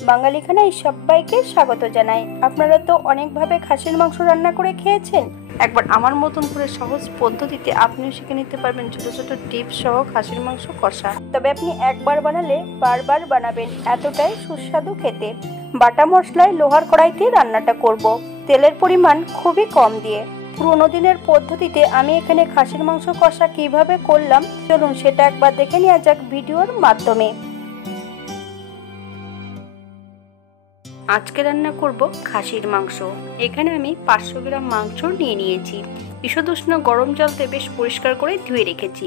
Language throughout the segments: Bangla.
বাঙালি খানায় সবাইকে স্বাগত জানাই। আপনারা তো অনেকভাবে খাসির মাংস রান্না করে খেয়েছেন, একবার আমার মতন করে সহজ পদ্ধতিতে আপনিও শিখে নিতে পারবেন ছোট ছোট টিপস সহ খাসির মাংস কষা। তবে আপনি একবার বানালে বারবার বানাবেন, এতটাই সুস্বাদু খেতে। বাটা মশলায় লোহার কড়াইতে রান্নাটা করব, তেলের পরিমাণ খুবই কম দিয়ে। পুরোনো দিনের পদ্ধতিতে আমি এখানে খাসির মাংস কষা কিভাবে করলাম চলুন সেটা একবার দেখে নেওয়া যাক ভিডিওর মাধ্যমে। আজকে রান্না করব খাসির মাংস। এখানে আমি 500 গ্রাম মাংস নিয়ে নিয়েছি। ঈষদুষ্ণ গরম জলতে বেশ পরিষ্কার করে ধুয়ে রেখেছি।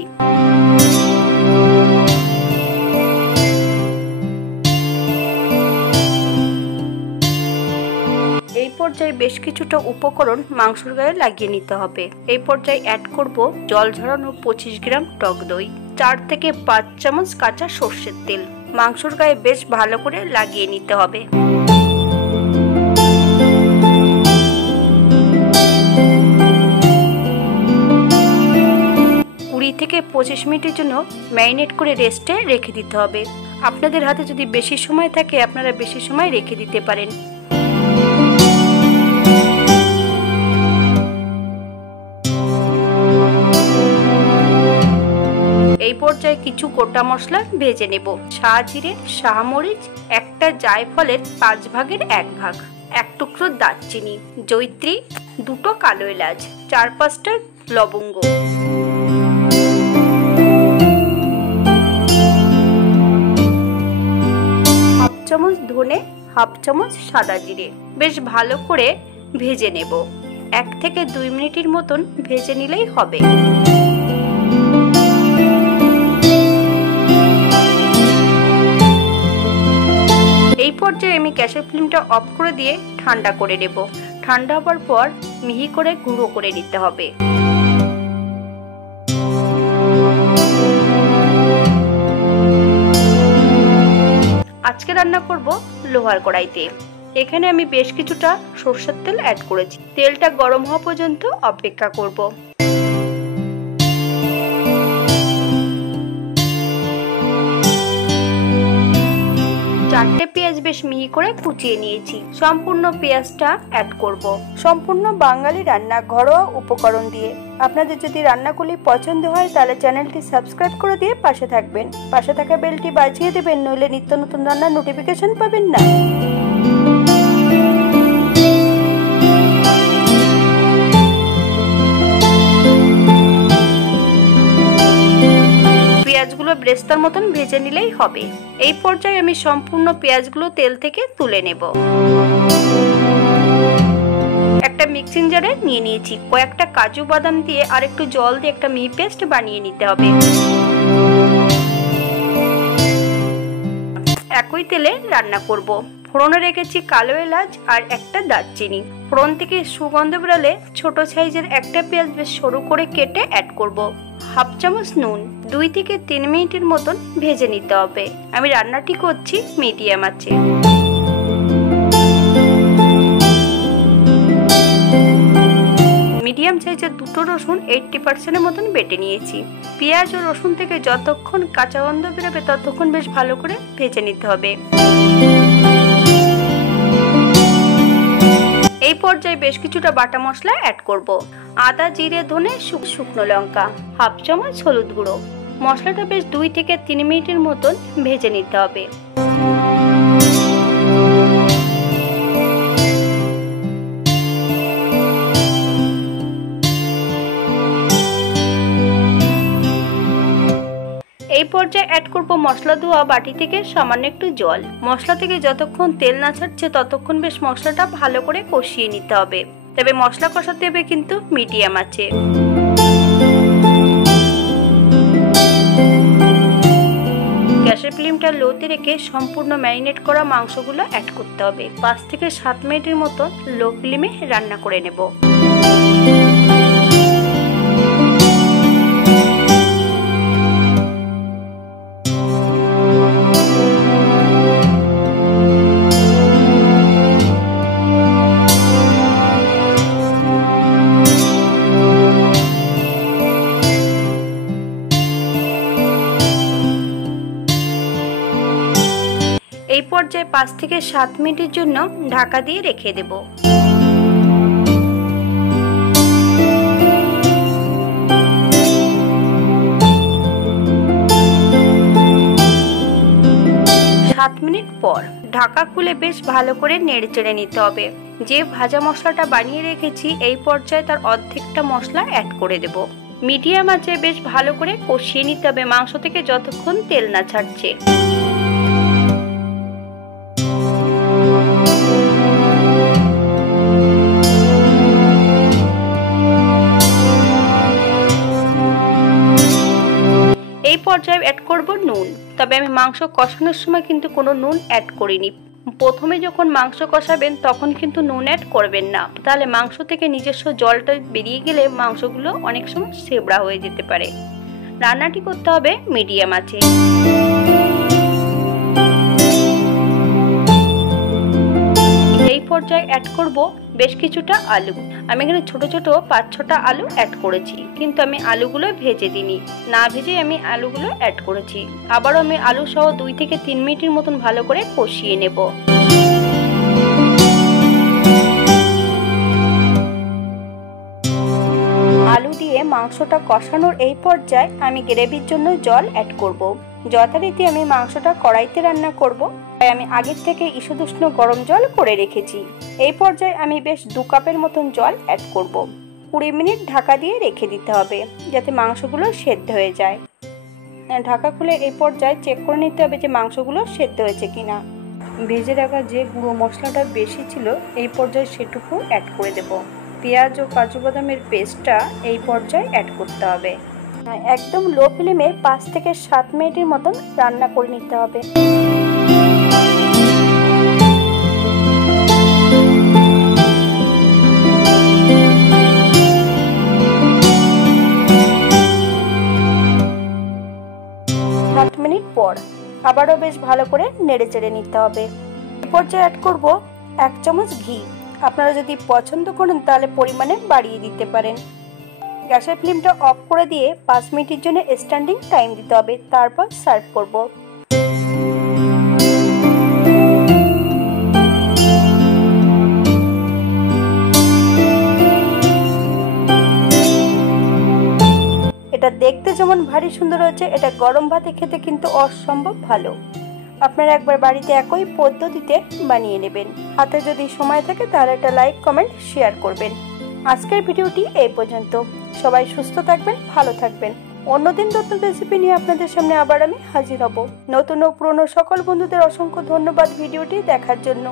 এই পর্যায়ে বেশ কিছুটা উপকরণ মাংসের গায়ে লাগিয়ে নিতে হবে। এই পর্যায়ে অ্যাড করব জল ঝরানো 25 গ্রাম টক দই, 4 থেকে 5 চামচ কাঁচা সর্ষের তেল। মাংসের গায়ে বেশ ভালো করে লাগিয়ে নিতে হবে। 20 থেকে 25 মিনিটের জন্য ম্যারিনেট করে রেস্টে রেখে দিতে হবে। আপনাদের হাতে যদি বেশি সময় থাকে আপনারা বেশি সময় রেখে দিতে পারেন। এই পর্যায়ে কিছু গোটা মশলা ভেজে নেব। শাহজিরে, শাহমরিচ, একটা জায়ফলের 5 ভাগের 1 ভাগ, 1 টুকরো দারচিনি, জয়িত্রী, 2টো কালো এলাচ, 4-5টা লবঙ্গ, হাফ চামচ ধনে, হাফ চামচ সাদা জিরে। বেশ ভালো করে ভেজে নেব। 1 থেকে 2 মিনিটের মতন ভেজে নিলেই হবে। এই পর্যায়ে আমি গ্যাসের ফ্লেমটা অফ করে দিয়ে ঠান্ডা করে নেব। ঠান্ডা হওয়ার পর মিহি করে গুঁড়ো করে নিতে হবে। আজকে রান্না করব লোহার কড়াইতে। এখানে আমি বেশ কিছুটা সরষের তেল অ্যাড করেছি। তেলটা গরম হওয়া পর্যন্ত অপেক্ষা করব। 4টে পেঁয়াজ বেশ মিহি করে কুচিয়ে নিয়েছি। সম্পূর্ণ পেঁয়াজটা অ্যাড করব। সম্পূর্ণ বাঙালি রান্না ঘরোয়া উপকরণ দিয়ে। আপনাদের যদি রান্নাগুলি পছন্দ হয় তাহলে চ্যানেলটি সাবস্ক্রাইব করে দিয়ে পাশে থাকবেন। পাশে থাকা বেলটি বাজিয়ে দেবেন, নইলে নিত্য নতুন রান্নার নোটিফিকেশন পাবেন না। পেঁয়াজগুলো ব্রেস্তার মতন ভেজে নিলেই হবে। এই পর্যায়ে আমি সম্পূর্ণ পেঁয়াজগুলো তেল থেকে তুলে নেব। একটা মিক্সিং জারে নিয়ে নিয়েছি। কয়েকটা কাজু বাদাম দিয়ে আর একটু জল দিয়ে একটা মিহি পেস্ট বানিয়ে নিতে হবে। একই তেলে রান্না করব। ফোড়নে রেখেছি কালো এলাচ আর একটা দারচিনি। ফোড়ন থেকে সুগন্ধ বেরোলে ছোট সাইজের একটা পেঁয়াজ বেশ সরু করে কেটে অ্যাড করব। হাফ চামচ নুন, 2 থেকে 3 মিনিটের মতন ভেজে নিতে হবে। আমি রান্নাটি করছি মিডিয়াম আঁচে। মিডিয়াম সাইজের 2টো রসুন 80% মতন বেটে নিয়েছি। পেঁয়াজ ও রসুন থেকে যতক্ষণ কাঁচা গন্ধ বেরোবে ততক্ষণ বেশ ভালো করে ভেজে নিতে হবে। এই পর্যায়ে বেশ কিছুটা বাটা মশলা অ্যাড করব। আদা, জিরে, ধনে, শুকনো লঙ্কা, হাফ চামচ হলুদ গুঁড়ো। মশলাটা বেশ 2 থেকে 3 মিনিটের মতন ভেজে নিতে হবে। এই পর্যায়ে অ্যাড করব মশলা ধোয়া বাটি থেকে সামান্য একটু জল। মশলা থেকে যতক্ষণ তেল না ছাড়ছে ততক্ষণ বেশ মশলাটা ভালো করে কষিয়ে নিতে হবে। তবে মশলা কষাতে হবে কিন্তু মিডিয়াম আঁচে। গ্যাসের ফ্লেমটা লোতে রেখে সম্পূর্ণ ম্যারিনেট করা মাংসগুলো অ্যাড করতে হবে। 5 থেকে 7 মিনিটের মতো লো ফ্লেমে রান্না করে নেব। এই পর্যায়ে 5 থেকে 7 মিনিটের জন্য ঢাকা দিয়ে রেখে দেব। 7 মিনিট পর ঢাকা খুলে বেশ ভালো করে নেড়েচেড়ে নিতে হবে। যে ভাজা মশলাটা বানিয়ে রেখেছি এই পর্যায়ে তার অর্ধেকটা মশলা অ্যাড করে দেব। মিডিয়াম আঁচে বেশ ভালো করে কষিয়ে নিতে হবে মাংস থেকে যতক্ষণ তেল না ছাড়ছে। এই পর্যায়ে অ্যাড করব নুন। তবে আমি মাংস কষানোর সময় কিন্তু কোনো নুন অ্যাড করিনি। প্রথমে যখন মাংস কষাবেন তখন কিন্তু নুন অ্যাড করবেন না, তাহলে মাংস থেকে নিজস্ব জলটা বেরিয়ে গেলে মাংসগুলো অনেক সময় ছেবড়া হয়ে যেতে পারে। রান্নাটি করতে হবে মিডিয়াম আঁচে। এই পর্যায়ে অ্যাড করব বেশ কিছুটা আলু। আমি এখানে ছোট ছোট 5-6টা আলু অ্যাড করেছি, কিন্তু আমি আলুগুলো ভেজে দিইনি, না ভেজে আমি আলুগুলো অ্যাড করেছি। আবারও আমি আলু সহ 2 থেকে 3 মিনিটের মতন ভালো করে কষিয়ে নেব। আলু দিয়ে মাংসটা কষানোর এই পর্যায়ে আমি গ্রেভির জন্য জল অ্যাড করব। যথারীতি আমি মাংসটা কড়াইতে রান্না করব, তাই আমি আগের থেকে ঈষদুষ্ণ গরম জল করে রেখেছি। এই পর্যায়ে আমি বেশ 2 কাপের মতন জল অ্যাড করব। 20 মিনিট ঢাকা দিয়ে রেখে দিতে হবে যাতে মাংসগুলো সেদ্ধ হয়ে যায়। ঢাকা খুলে এই পর্যায়ে চেক করে নিতে হবে যে মাংসগুলো সেদ্ধ হয়েছে কিনা। ভেজে রাখা যে গুঁড়ো মশলাটা বেশি ছিল এই পর্যায়ে সেটুকু অ্যাড করে দেব। পেঁয়াজ ও কাজু বাদামের পেস্টটা এই পর্যায়ে অ্যাড করতে হবে। একদম লো ফ্লেমে 5 থেকে 7 মিনিটের মতন রান্না করে নিতে হবে। মিনিট পর আবারও বেশ ভালো করে নেড়েচেড়ে নিতে হবে। এই পর্যায়ে অ্যাড করব 1 চামচ ঘি। আপনারা যদি পছন্দ করেন তাহলে পরিমাণে বাড়িয়ে দিতে পারেন। গ্যাসের ফ্লেমটা অফ করে দিয়ে 5 মিনিটের জন্য স্ট্যান্ডিং টাইম দিতে হবে, তারপর সার্ভ করব। এটা দেখতে যেমন ভারী সুন্দর হয়েছে, এটা গরম ভাতে খেতে কিন্তু অসম্ভব ভালো। আপনারা একবার বাড়িতে একই পদ্ধতিতে বানিয়ে নেবেন। হাতে যদি সময় থাকে তাহলে একটা লাইক, কমেন্ট, শেয়ার করবেন। আজকের ভিডিওটি এই পর্যন্ত। সবাই সুস্থ থাকবেন, ভালো থাকবেন। অন্যদিন নতুন রেসিপি নিয়ে আপনাদের সামনে আবার আমি হাজির হব। নতুন ও পুরনো সকল বন্ধুদের অসংখ্য ধন্যবাদ ভিডিওটি দেখার জন্য।